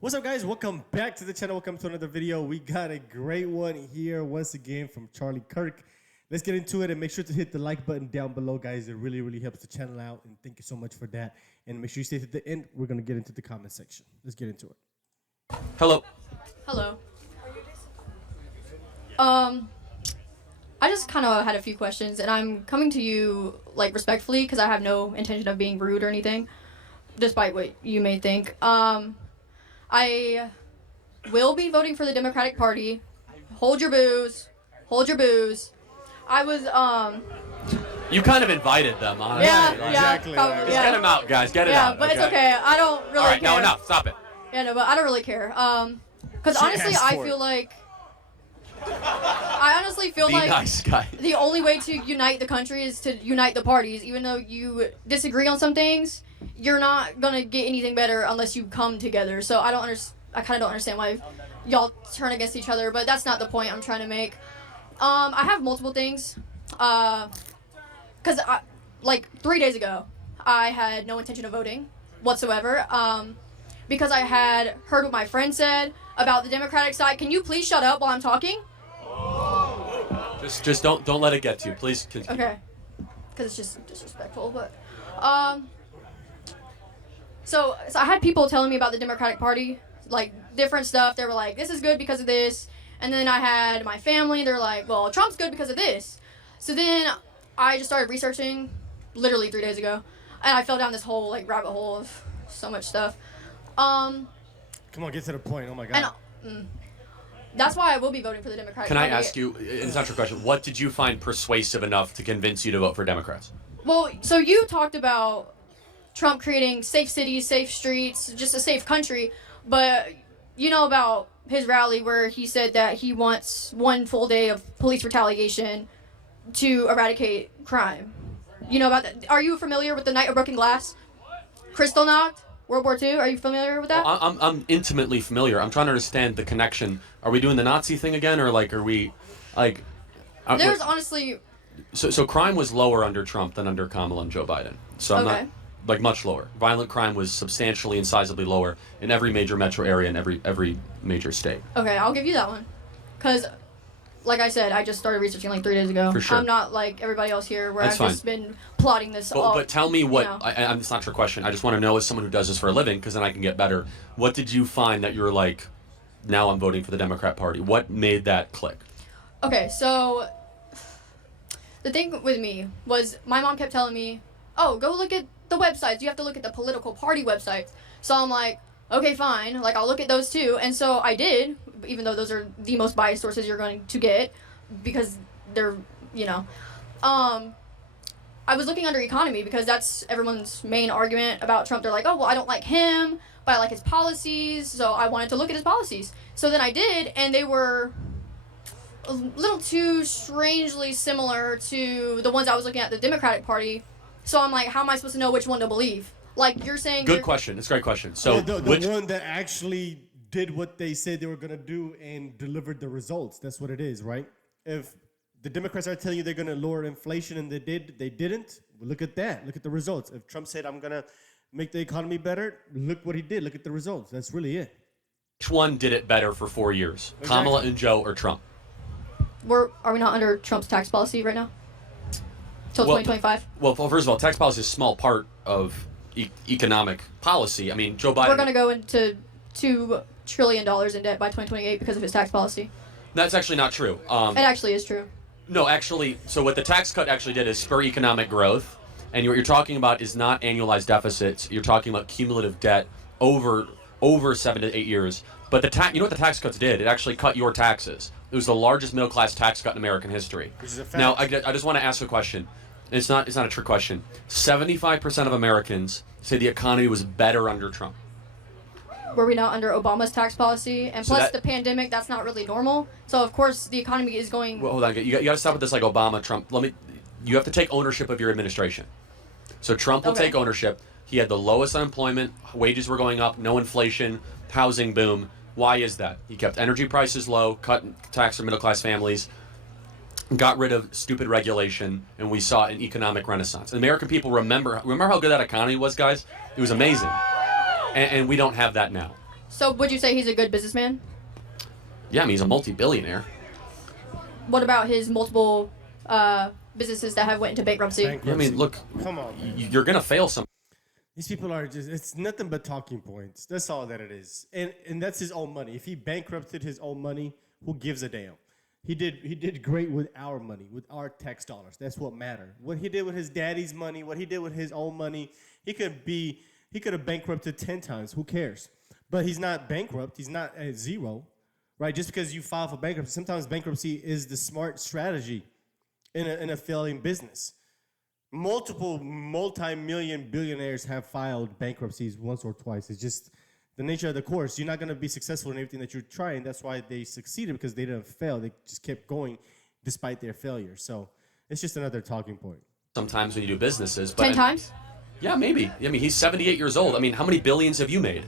What's up, guys? Welcome back to the channel. Welcome to another video. We got a great one here once again from Charlie Kirk. Let's get into it and make sure to hit the like button down below, guys. It really, really helps the channel out, and thank you so much for that. And make sure you stay to the end. We're going to get into the comment section. Let's get into it. Hello. Hello. I just kind of had a few questions, and I'm coming to you, like, respectfully, because I have no intention of being rude or anything, despite what you may think. I will be voting for the Democratic Party. Hold your booze. Hold your booze. I was, You kind of invited them, honestly. Yeah, Like, yeah, exactly, probably, right. Just get them out, guys. Get it yeah, out. but it's okay. I don't really All right, care. now enough. Stop it. Yeah, no, but I don't really care. Because She honestly, asked I for feel it. like... I honestly feel Be like... nice, guy. The only way to unite the country is to unite the parties. Even though you disagree on some things, you're not gonna get anything better unless you come together. So I kind of don't understand why y'all turn against each other. But that's not the point I'm trying to make. I have multiple things. Cause like 3 days ago, I had no intention of voting whatsoever. Because I had heard what my friend said about the Democratic side. Can you please shut up while I'm talking? Just don't let it get to you. Please continue. Okay, because it's just disrespectful. But so I had people telling me about the Democratic Party, like different stuff. They were like, "This is good because of this," and then I had my family. They're like, "Well, Trump's good because of this." So then I just started researching, literally 3 days ago, and I fell down this whole like rabbit hole of so much stuff. Come on, get to the point. Oh, my God. And that's why I will be voting for the Democratic Can I Party. ask you, it's not your question, what did you find persuasive enough to convince you to vote for Democrats? Well, so you talked about Trump creating safe cities, safe streets, just a safe country, but you know about his rally where he said that he wants 1 full day of police retaliation to eradicate crime. You know about that? Are you familiar with the Night of Broken Glass? Kristallnacht? World War II? Are you familiar with that? Well, I'm intimately familiar. I'm trying to understand the connection. Are we doing the Nazi thing again, or like are we, like? There's honestly... So crime was lower under Trump than under Kamala and Joe Biden. So I'm Okay. not, like, much lower. Violent crime was substantially and sizably lower in every major metro area and every major state. Okay, I'll give you that one. Because, like I said, I just started researching like 3 days ago. For sure. I'm not like everybody else here where That's I've just been plotting this But, all. but tell me what, you know. it's not your question. I just want to know as someone who does this for a living, because then I can get better. What did you find that you're like, now I'm voting for the Democrat Party? What made that click? Okay, so the thing with me was my mom kept telling me, oh, go look at the websites. You have to look at the political party websites. So I'm like, okay, fine. Like, I'll look at those too. And so I did, even though those are the most biased sources you're going to get because they're, you know. I was looking under economy because that's everyone's main argument about Trump. They're like, oh, well, I don't like him, but I like his policies. So I wanted to look at his policies. So then I did, and they were a little too strangely similar to the ones I was looking at the Democratic Party. So I'm like, how am I supposed to know which one to believe? Like, you're saying... Good question. It's a great question. So, the which... one that actually did what they said they were going to do and delivered the results. That's what it is, right? If the Democrats are telling you they're going to lower inflation and they didn't, well, look at that. Look at the results. If Trump said, I'm going to make the economy better, look what he did. Look at the results. That's really it. Which one did it better for 4 years? Exactly. Kamala and Joe or Trump? Are we not under Trump's tax policy right now? Till 2025? Well, first of all, tax policy is a small part of economic policy. I mean, Joe Biden... We're going to go into $2 trillion in debt by 2028 because of his tax policy. That's actually not true. It actually is true. No, actually, so what the tax cut actually did is spur economic growth, and what you're talking about is not annualized deficits. You're talking about cumulative debt over 7 to 8 years. But you know what the tax cuts did? It actually cut your taxes. It was the largest middle class tax cut in American history. Which is a fact. Now, I just want to ask a question. It's not a trick question. 75% of Americans say the economy was better under Trump. Were we not under Obama's tax policy? And So plus that- the pandemic, that's not really normal. So of course the economy is going... Well, hold on. You got to stop with this like Obama, Trump. You have to take ownership of your administration. So Trump will Okay. take ownership. He had the lowest unemployment, wages were going up, no inflation, housing boom. Why is that? He kept energy prices low, cut tax for middle class families, got rid of stupid regulation, and we saw an economic renaissance. And American people remember how good that economy was, guys? It was amazing. And we don't have that now. So would you say he's a good businessman? Yeah, I mean, he's a multi-billionaire. What about his multiple businesses that have went into bankruptcy? I mean, look, Come on, man. you're gonna fail some. These people are it's nothing but talking points. That's all that it is. And that's his own money. If he bankrupted his own money, who gives a damn? He did great with our money, with our tax dollars. That's what mattered. What he did with his daddy's money, what he did with his own money, he could have bankrupted 10 times. Who cares? But he's not bankrupt. He's not at zero, right? Just because you file for bankruptcy, sometimes bankruptcy is the smart strategy in a failing business. Multiple multi-million billionaires have filed bankruptcies once or twice. It's just the nature of the course. You're not going to be successful in everything that you're trying. That's why they succeeded, because they didn't fail. They just kept going despite their failure. So it's just another talking point. Sometimes when you do businesses, but 10 times? Yeah, maybe. I mean, he's 78 years old. I mean, how many billions have you made?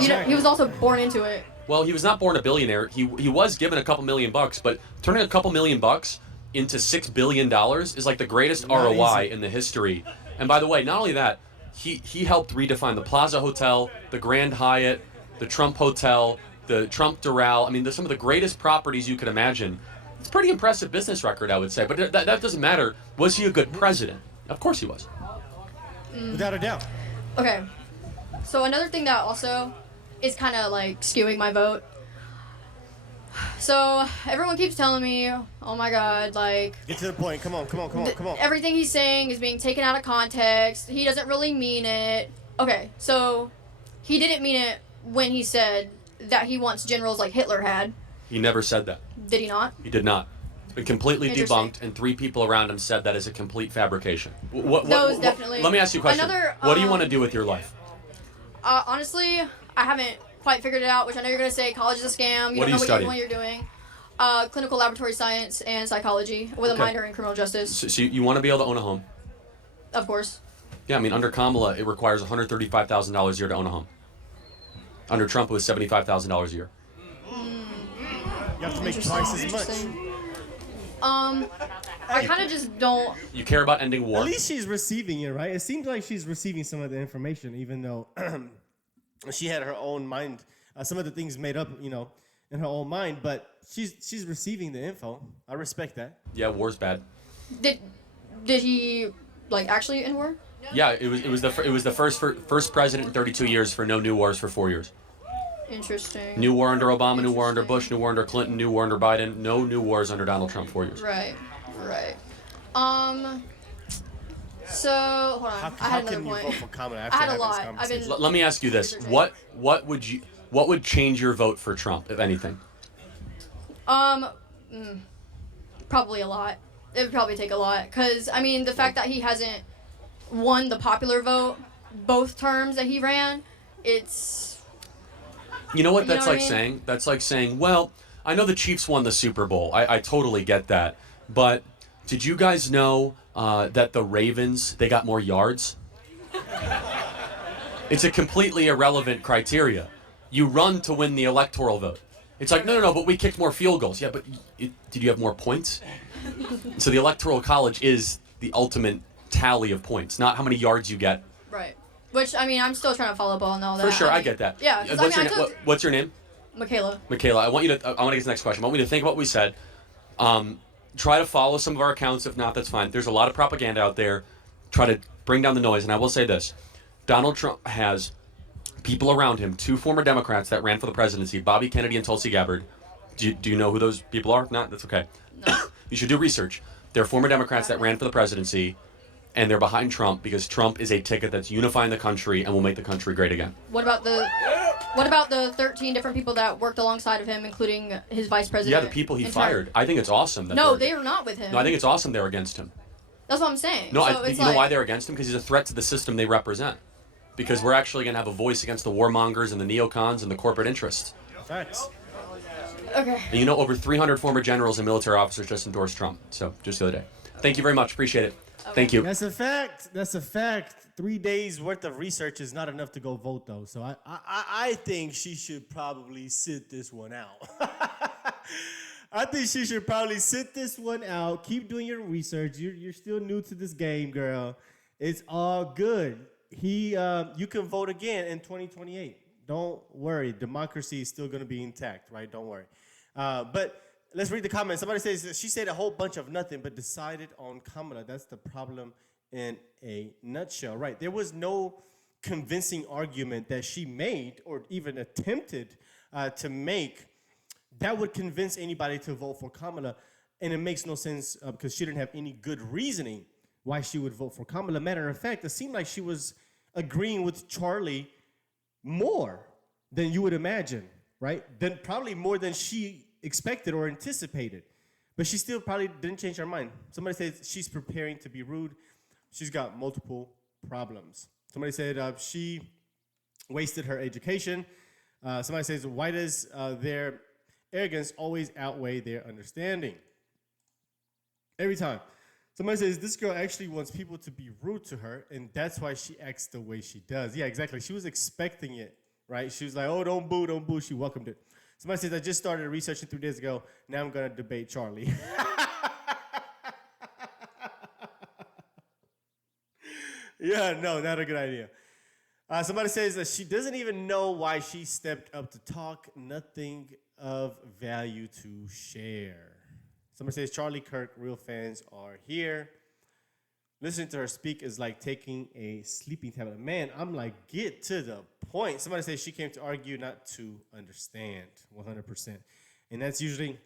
You know, he was also born into it. Well, he was not born a billionaire. He was given a couple $1,000,000, but turning a couple $1,000,000 into $6 billion is like the greatest Not ROI easy. in the history. And by the way, not only that, he helped redefine the Plaza Hotel, the Grand Hyatt, the Trump Hotel, the Trump Doral. I mean, some of the greatest properties you could imagine. It's a pretty impressive business record, I would say. But that doesn't matter. Was he a good president? Of course he was. Without a doubt. Okay. So another thing that also is kind of like skewing my vote. So everyone keeps telling me, oh my God, like Get to the point. Come on. everything he's saying is being taken out of context. He doesn't really mean it. Okay, so he didn't mean it when he said that he wants generals like Hitler had. He never said that. Did he not? He did not. Been completely Interesting. debunked, and 3 people around him said that is a complete fabrication. Those definitely. Let me ask you a question. What do you want to do with your life? Honestly, I haven't quite figured it out, which I know you're going to say college is a scam. You What don't are know you what you're doing. Clinical laboratory science and psychology with a Okay. minor in criminal justice, So you want to be able to own a home? of course. Yeah, I mean, under Kamala, it requires $135,000 a year to own a home. Under Trump, it was $75,000 a year. You have to make twice as much. Interesting. I kind of just don't. You care about ending war? At least she's receiving it, right? It seems like she's receiving some of the information, even though she had her own mind, some of the things made up, in her own mind. But she's receiving the info. I respect that. Yeah, war's bad. Did he like actually end war? Yeah, it was the first president in 32 years for no new wars for 4 years. Interesting. New war under Obama, new war under Bush, new war under Clinton, new war under Biden. No new wars under Donald Trump. 4 years. Right. So hold on. How I had another can you point. vote for Kamala I after had a having lot. this I've conversation? been. Let me ask you this: what would change your vote for Trump, if anything? Probably a lot. It would probably take a lot, cause I mean the fact that he hasn't won the popular vote both terms that he ran, it's. You know what You know that's what I like mean? saying? That's like saying, well, I know the Chiefs won the Super Bowl. I totally get that. But did you guys know that the Ravens, they got more yards? It's a completely irrelevant criteria. You run to win the electoral vote. It's like, no, but we kicked more field goals. Yeah, but did you have more points? So the Electoral College is the ultimate tally of points, not how many yards you get. Right. Which I mean I'm still trying to follow up on all that. For sure, I mean, get that. Yeah. 'Cause What's, I your, mean, I took what's your name? Michaela. Michaela, I want to get to the next question. I want you to think about what we said. Try to follow some of our accounts. If not, that's fine. There's a lot of propaganda out there. Try to bring down the noise. And I will say this. Donald Trump has people around him, 2 former Democrats that ran for the presidency, Bobby Kennedy and Tulsi Gabbard. Do you know who those people are? If not, that's okay. No. You should do research. They're former Democrats that ran for the presidency, and they're behind Trump because Trump is a ticket that's unifying the country and will make the country great again. What about the 13 different people that worked alongside of him, including his vice Yeah, president? the people he in charge? fired. I think it's awesome. That No, they're- they are not with him. No, I think it's awesome they're against him. That's what I'm saying. No, so it's you know like, why they're against him? Because he's a threat to the system they represent. Because we're actually going to have a voice against the warmongers and the neocons and the corporate interests. Facts. Okay. And you know, over 300 former generals and military officers just endorsed Trump. So, just the other day. Thank you very much. Appreciate it. Thank you. That's a fact. 3 days worth of research is not enough to go vote, though. So I think she should probably sit this one out. I think she should probably sit this one out. Keep doing your research. You're still new to this game, girl. It's all good. You can vote again in 2028. don't worry. Democracy is still going to be intact, right? Don't worry. But let's read the comments. Somebody says she said a whole bunch of nothing, but decided on Kamala. That's the problem in a nutshell, right? There was no convincing argument that she made or even attempted to make that would convince anybody to vote for Kamala. And it makes no sense because she didn't have any good reasoning why she would vote for Kamala. Matter of fact, it seemed like she was agreeing with Charlie more than you would imagine, right? Then probably more than she expected or anticipated. But she still probably didn't change her mind. Somebody says she's preparing to be rude. She's got multiple problems. Somebody said she wasted her education. Somebody says, why does their arrogance always outweigh their understanding? Every time. Somebody says, this girl actually wants people to be rude to her, and that's why she acts the way she does. Yeah, exactly. She was expecting it, right? She was like, oh, don't boo, don't boo. She welcomed it. Somebody says, I just started researching 3 days ago. Now I'm going to debate Charlie. Yeah, no, not a good idea. Somebody says that she doesn't even know why she stepped up to talk. Nothing of value to share. Somebody says Charlie Kirk, real fans are here. Listening to her speak is like taking a sleeping tablet. Man, I'm like, get to the point. Somebody says she came to argue, not to understand. 100%. And that's usually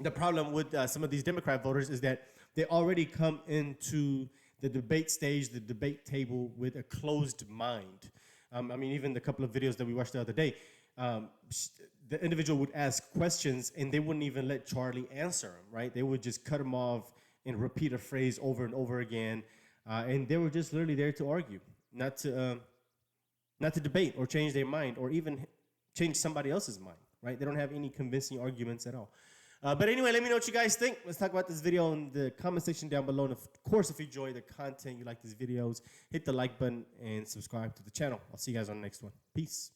the problem with some of these Democrat voters is that they already come into the debate stage, the debate table with a closed mind. I mean, even the couple of videos that we watched the other day, the individual would ask questions and they wouldn't even let Charlie answer them, right? They would just cut him off and repeat a phrase over and over again. And they were just literally there to argue, not to debate or change their mind or even change somebody else's mind, right? They don't have any convincing arguments at all. But anyway, let me know what you guys think. Let's talk about this video in the comment section down below. And of course, if you enjoy the content, you like these videos, hit the like button and subscribe to the channel. I'll see you guys on the next one. Peace.